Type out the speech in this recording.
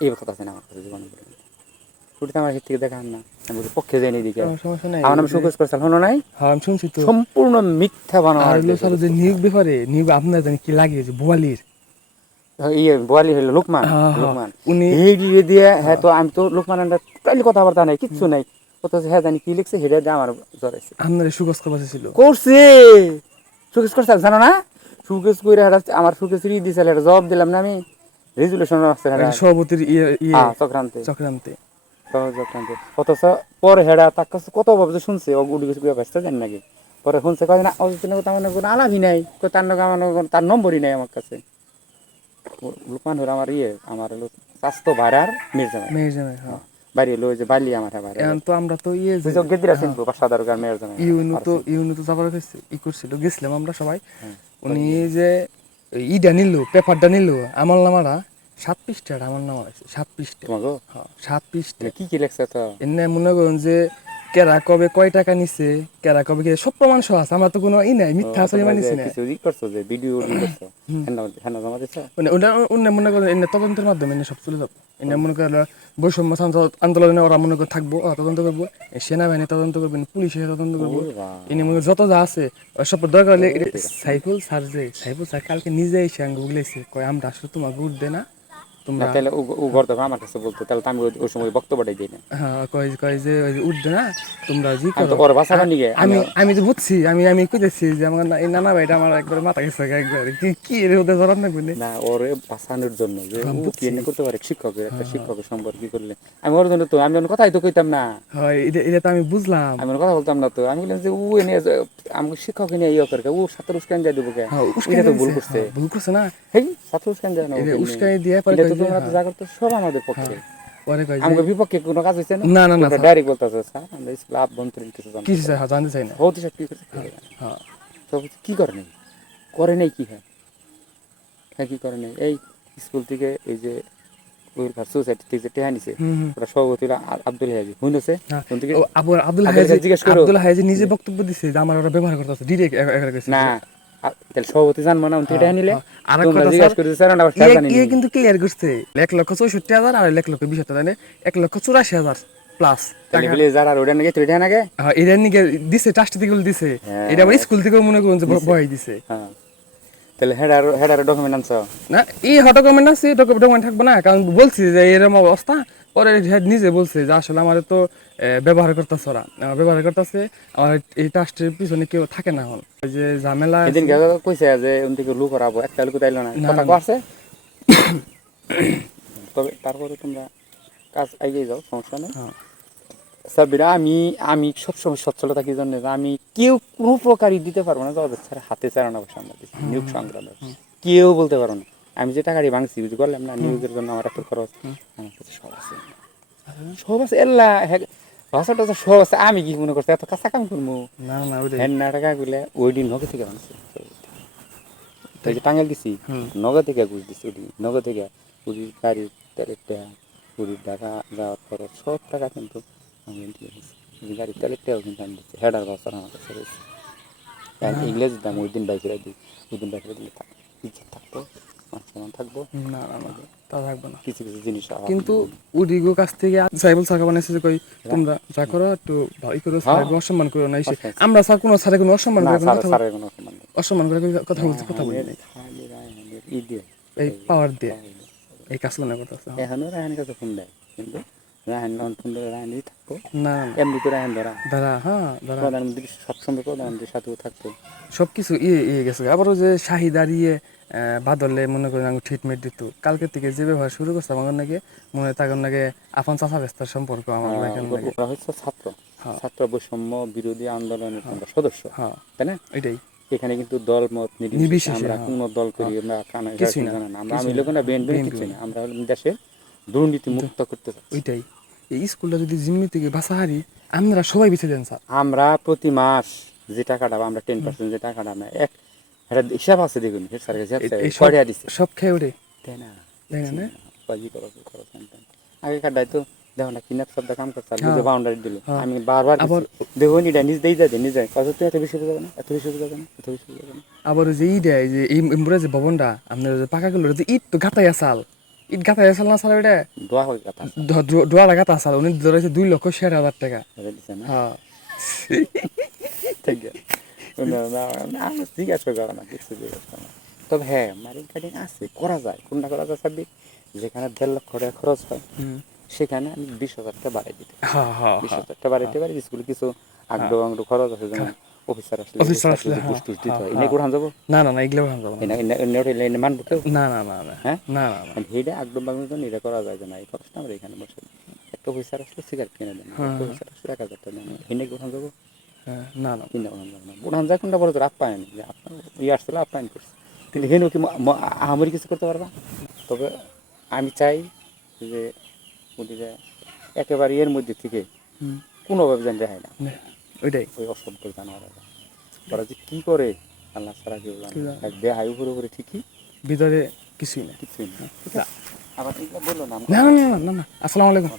এই কথা আছে না আমার কাছে জীবনে আমার থেকে দেখান না। আমি পক্ষে দিকে আমার নাম সুকেশ করছাল হলো নাই? হ্যাঁ আমি শুনছি তো। সম্পূর্ণ মিথ্যা বানানো আর হলো স্যার যে নিয়োগ ব্যাপারে নিয়োগ আপনার জানি কি লাগে যে বোয়ালির। ইয়ে বোয়ালি লোকমান হ্যাঁ, হ্যাঁ। লোকমান। উনি এই দিয়ে দিয়ে হ্যাঁ তো আমি তো লোকমান টোটালি কথাবার্তা নাই কিচ্ছু নাই। অথচ হ্যাঁ জানি কি লিখছে সেটা দিয়ে আমার জড়াইছে আপনার সুগস করবার ছিল। করছে! সুকেশ করছাল জানো না? সুকেশ করে হেটা আমার সুকেশ রি দিছিল এটা জবাব দিলাম না আমি। রেজুলেশন আছে সভাপতির ইয়ে ইয়ে। হ্যাঁ চক্রান্তে। চক্রান্তে। চক্রান্তে। অথচ পরে হেডা তার কাছে কত ভাবে শুনছে ও জানি নাকি? পরে শুনছে কয় না কোনো আলাভই নাই। তার নাকি আমার তার নম্বরই নাই আমার কাছে। লুকমান হলো আমার ইয়ে আমার স্বাস্থ্য ভাড়ার মির্জা মেয়ের জামাই হ্যাঁ। বাড়ি হলো যে বালি আমার এখন তো আমরা তো ইয়ে যে গেদিরা চিনবো বা সাদারকার মেয়ের জন্য ইউনু তো ইউনু তো যাবার কাছে ই করছিল গেছিলাম আমরা সবাই। হ্যাঁ। উনি যে নিল পেপারটা নিল আমার নামারা সাত পৃষ্ঠা আমার নাম আছে সাত পৃষ্ঠা তোমাকে হ্যাঁ সাত পৃষ্ঠা কি কি লেখছে তো এমনি মনে করুন যে কেরা কবে কয় টাকা নিছে কেরা কবে কি সব প্রমাণ সহ আছে আমার তো কোনো ই নাই মিথ্যা আছে মানিছি না কিছু করছ যে ভিডিও করছ হ্যাঁ হ্যাঁ জমা দিছো? মানে ওটা অন্য মনে করেন তদন্তের মাধ্যমে সব চলে যাব মনে করেন বৈষম্য আন্দোলনে ওরা মনে করে থাকব ওরা তদন্ত করব সেনাবাহিনী তদন্ত করবেন পুলিশে তদন্ত করব। এনে মনে যত যা আছে সব দরকার হলে সাইফুল স্যার যে সাইফুল স্যার কালকে নিজে এসে আঙ্গ কয় আমরা আসলে তোমার গুড় দে না? তোমরা তাহলে ও ঘর আমার কাছে বলতো তাহলে আমি ওই- সময় বক্তব্যটাই দিই না। হ্যাঁ কয় কয় যে ওই উঠবে না তোমরা জি করো। ওর নিয়ে আমি আমি তো বুঝছি আমি আমি কইতেছি যে আমার না- এই নানা ভাইটা আমার একবার মাথা গেছে একবার। কি কি এর ওদের ধরার না বুঝলি না ওরে জন্য যে ও কি এনে করতে পারে শিক্ষকের একটা শিক্ষকের সম্পর্ক করলে? আমি ওর জন্য তো আমি ওর কথাই তো কইতাম না। হয় এটা এটা তো আমি বুঝলাম। আমি কথা বলতাম না তো। আমি বললাম যে ও এনে আমাকে শিক্ষক এনে ইয়ে করে ও ছাত্র উস্কান যায় দেবো কে? হ্যাঁ, এটা তো ভুল করছে। হ্যাঁ, ভুল করছে না। হেই ছাত্র উস্কান যায় না উস্কানি। দিয়ে পরে তো যে, তো হ্যাঁ। করতো সব আমাদের পক্ষে। পরে কয় যে আমাকে বিপক্ষে কোনো কাজ না? না না ডাইরেক্ট বলতেছে স্যার আমরা স্কুল আভ্যন্তরীণ কিছু জানি। কিছু হ্যাঁ, জানতে চাই না। সব কি করছে? হ্যাঁ সব কি করে নাই? করে নাই কি হয়? হ্যাঁ কি করে নাই? এই স্কুল থেকে এই যে আব্দুল হাজি হ্যাঁ। করো। নিজে বক্তব্য দিছে যে আমার ওরা ব্যবহার করতেছে ডিরেক্ট না তাহলে সভাপতি জানব না উনি থেকে নিলে। হ্যাঁ, আর জিজ্ঞাসা করতে স্যার আমরা ইয়ে জানি ইয়ে কিন্তু ক্লিয়ার লক্ষ চৌষট্টি হাজার আর এক লক্ষ বিশ হাজার তাহলে এক লক্ষ চুরাশি হাজার প্লাস তাহলে বলে যারা ওটা নাকি তুই টেহা নাগে? হ্যাঁ এটা দিছে ট্রাস্ট থেকে দিছে। হ্যাঁ। এটা আবার স্কুল থেকেও মনে করুন যে বয় দিছে। হ্যাঁ। তাহলে হেডার হেডার ডকুমেন্ট আনছ? না এই ডকুমেন্ট আছে ডকুমেন্ট থাকবে না কারণ বলছি যে এরকম অবস্থা। পরে হেড নিজে বলছে যে আসলে আমার তো ব্যবহার করতেছে ওরা। ব্যবহার করতেছে আমার এই ট্রাস্টের পিছনে কেউ থাকে না ওই যে ঝামেলা এদিন কইছে যে উনি থেকে লুক করাবো একটা লুক তাইলো না। কথা কইছে তবে তারপরে তোমরা কাজ এগিয়ে যাও সমস্যা নেই। হ্যাঁ। সাবিরা আমি আমি সবসময় সচ্ছল থাকি জন্য? আমি কেউ কোনো প্রকারই দিতে পারব না। যাদের ছাড়া হাতে চালানো দিচ্ছি নিয়োগ সংগ্রহালয় কেউ বলতে পারব না। আমি যে টাকাটি ভাঙছি বুঝতে পারলাম না নিয়োগের জন্য আমার এত খরচ। আমার কাছে সব আছে। সব আছে এল্লা ভাষাটা তো সব আছে। আমি কি মনে করছি এত কাঁচা কাম করব? না না হ্যাঁ না টাকা গুলে ওই দিন নগদ থেকে ভাঙছি। তো এই যে টাঙ্গাল দিছি হুম। থেকে ঘুষ দিছি ওই দিন। নগদ থেকে পুরী গাড়ি তেলের টাকা পুরীর টাকা যাওয়ার খরচ সব টাকা কিন্তু পুরী গাড়ির তেলের টাকাও কিন্তু আমি দিচ্ছি হেডার বছর আমার কাছে রয়েছে কারণ ইংরেজ দাম ওই দিন বাইকে দিই ওই দিন বাইকে দিলে ইজ্জত থাকব থাকব না না না তা থাকবে না কিছু কিছু জিনিস কিন্তু উডিগো কাছ থেকে সাইবুল স্যার বানাইছে যে কই তোমরা যা করো একটু ভাই করো স্যার অসম্মান করো না আচ্ছা, আচ্ছা। আমরা স্যার কোনো স্যারে কোনো অসম্মান না করে কোনো কথা অসম্মান করে কথা বলছে কথা বলি দিয়ে এই পাওয়ার দিয়ে। এই কাজগুলো করতেছে। এখনও রায়হানের কাছে ফোন দেয় কিন্তু ধরে না। এমনি তো ধরা। হ্যাঁ দাদা প্রধানমন্ত্রী সবসময় প্রধানমন্ত্রীর সাথেও থাকতো। সব কিছু ইয়ে ইয়ে গেছে। আবারও যে শাহি দাঁড়িয়ে বাদলে মনে করেন আমি ট্রিটমেন্ট দিত। কালকে থেকে যে ব্যবহার শুরু করছে আমার নাকি মনে হয় নাকি আফান চাচা ব্যস্তার সম্পর্ক আমার ওরা হচ্ছে ছাত্র। হ্যাঁ। ছাত্র বৈষম্য বিরোধী আন্দোলনের আমরা সদস্য। হ্যাঁ। তাই না? এটাই। এখানে কিন্তু দল মত নির্বিশেষে আমরা হ্যাঁ। কোন দল করি আমরা কানা কিছুই না, আমরা আমি লোক না কিছু না। আমরা দেশে দুর্নীতি মুক্ত করতে চাচ্ছি। ওইটাই। এই স্কুলটা যদি জিম্মি থেকে বাসা হারি আমরা সবাই বেছে দেন স্যার আমরা প্রতি মাস যে টাকাটা আমরা টেন পার্সেন্ট যে টাকাটা আমরা এক একটা হিসাব আছে দেখুন হিসাব আছে, এই সব খেয়ে ওঠে তাই না তাই না, আগে তো দেখো না কিনাপ শব্দ কাম করছে হ্যাঁ। নিজে বাউন্ডারি দিল হ্যাঁ। আমি বারবার আবার- দিছি। দেখো নিটা নিজ দেই যাবে নিজ দেয় কত তুই এত বেশি বুঝাবে না এত বেশি বুঝাবে না এত বেশি বুঝাবে না আবার যে ই দেয় যে এই যে ভবনটা আপনার যে পাকাগুলো যে ইট তো গাতাই আসাল ইট গাথা এসেল না স্যার ওটা দোয়া স্যার উনি ধরেছে দুই লক্ষ ষাট হাজার টাকা। হ্যাঁ ঠিক। আছে আমি জিজ্ঞাসা করা না কিছু জিজ্ঞাসা না। তবে হ্যাঁ মারিং কাটিং আছে করা যায়। কোনটা করা যায় সাবি যেখানে দেড় লক্ষ টাকা খরচ হয় সেখানে আমি বিশ হাজার টাকা বাড়াই দিতে বিশ হাজার টাকা বাড়াইতে পারি স্কুলে কিছু আগডো আগডো খরচ আছে যেমন অফিসার আসলে অফিসার আসলে, হ্যাঁ, টুস দিতে হয় হ্যাঁ, এনে কোরআন যাব? না না না এগুলো যাবে না। এনে এনে এনে এনে মানবো কেউ না না না না হ্যাঁ? না না না। হেডে আগডো বাংলার জন্য এটা করা যায় না এই খরচটা আমরা এখানে বসে। একটা অফিসার আসলে সিগারেট কিনে দেন একটা অফিসার আসলে এক হাজার টাকা দেন হেনে কোরআন যাব? হ্যাঁ, না না। কিনে কোরআন যাব না। যায় কোনটা বড় আপ্যায়ন যে আপনার ইয়ে আপ্যায়ন করছে। কিন্তু হেন কি আমারই কিছু করতে পারবা? তবে আমি চাই যে ওদিকে একেবারে এর মধ্যে থেকে কোনোভাবে জানি রেহাই না। নে, ওইটাই। ওই অসভ্য জানোয়ারেরা। ওরা যে কি করে আল্লাহ সারা কেউ দেহায় উপরে উপরে ঠিকই? ভিতরে কিছুই না কিছুই না। ঠিক আছে আবার বলল না না না না। আসসালামু আলাইকুম।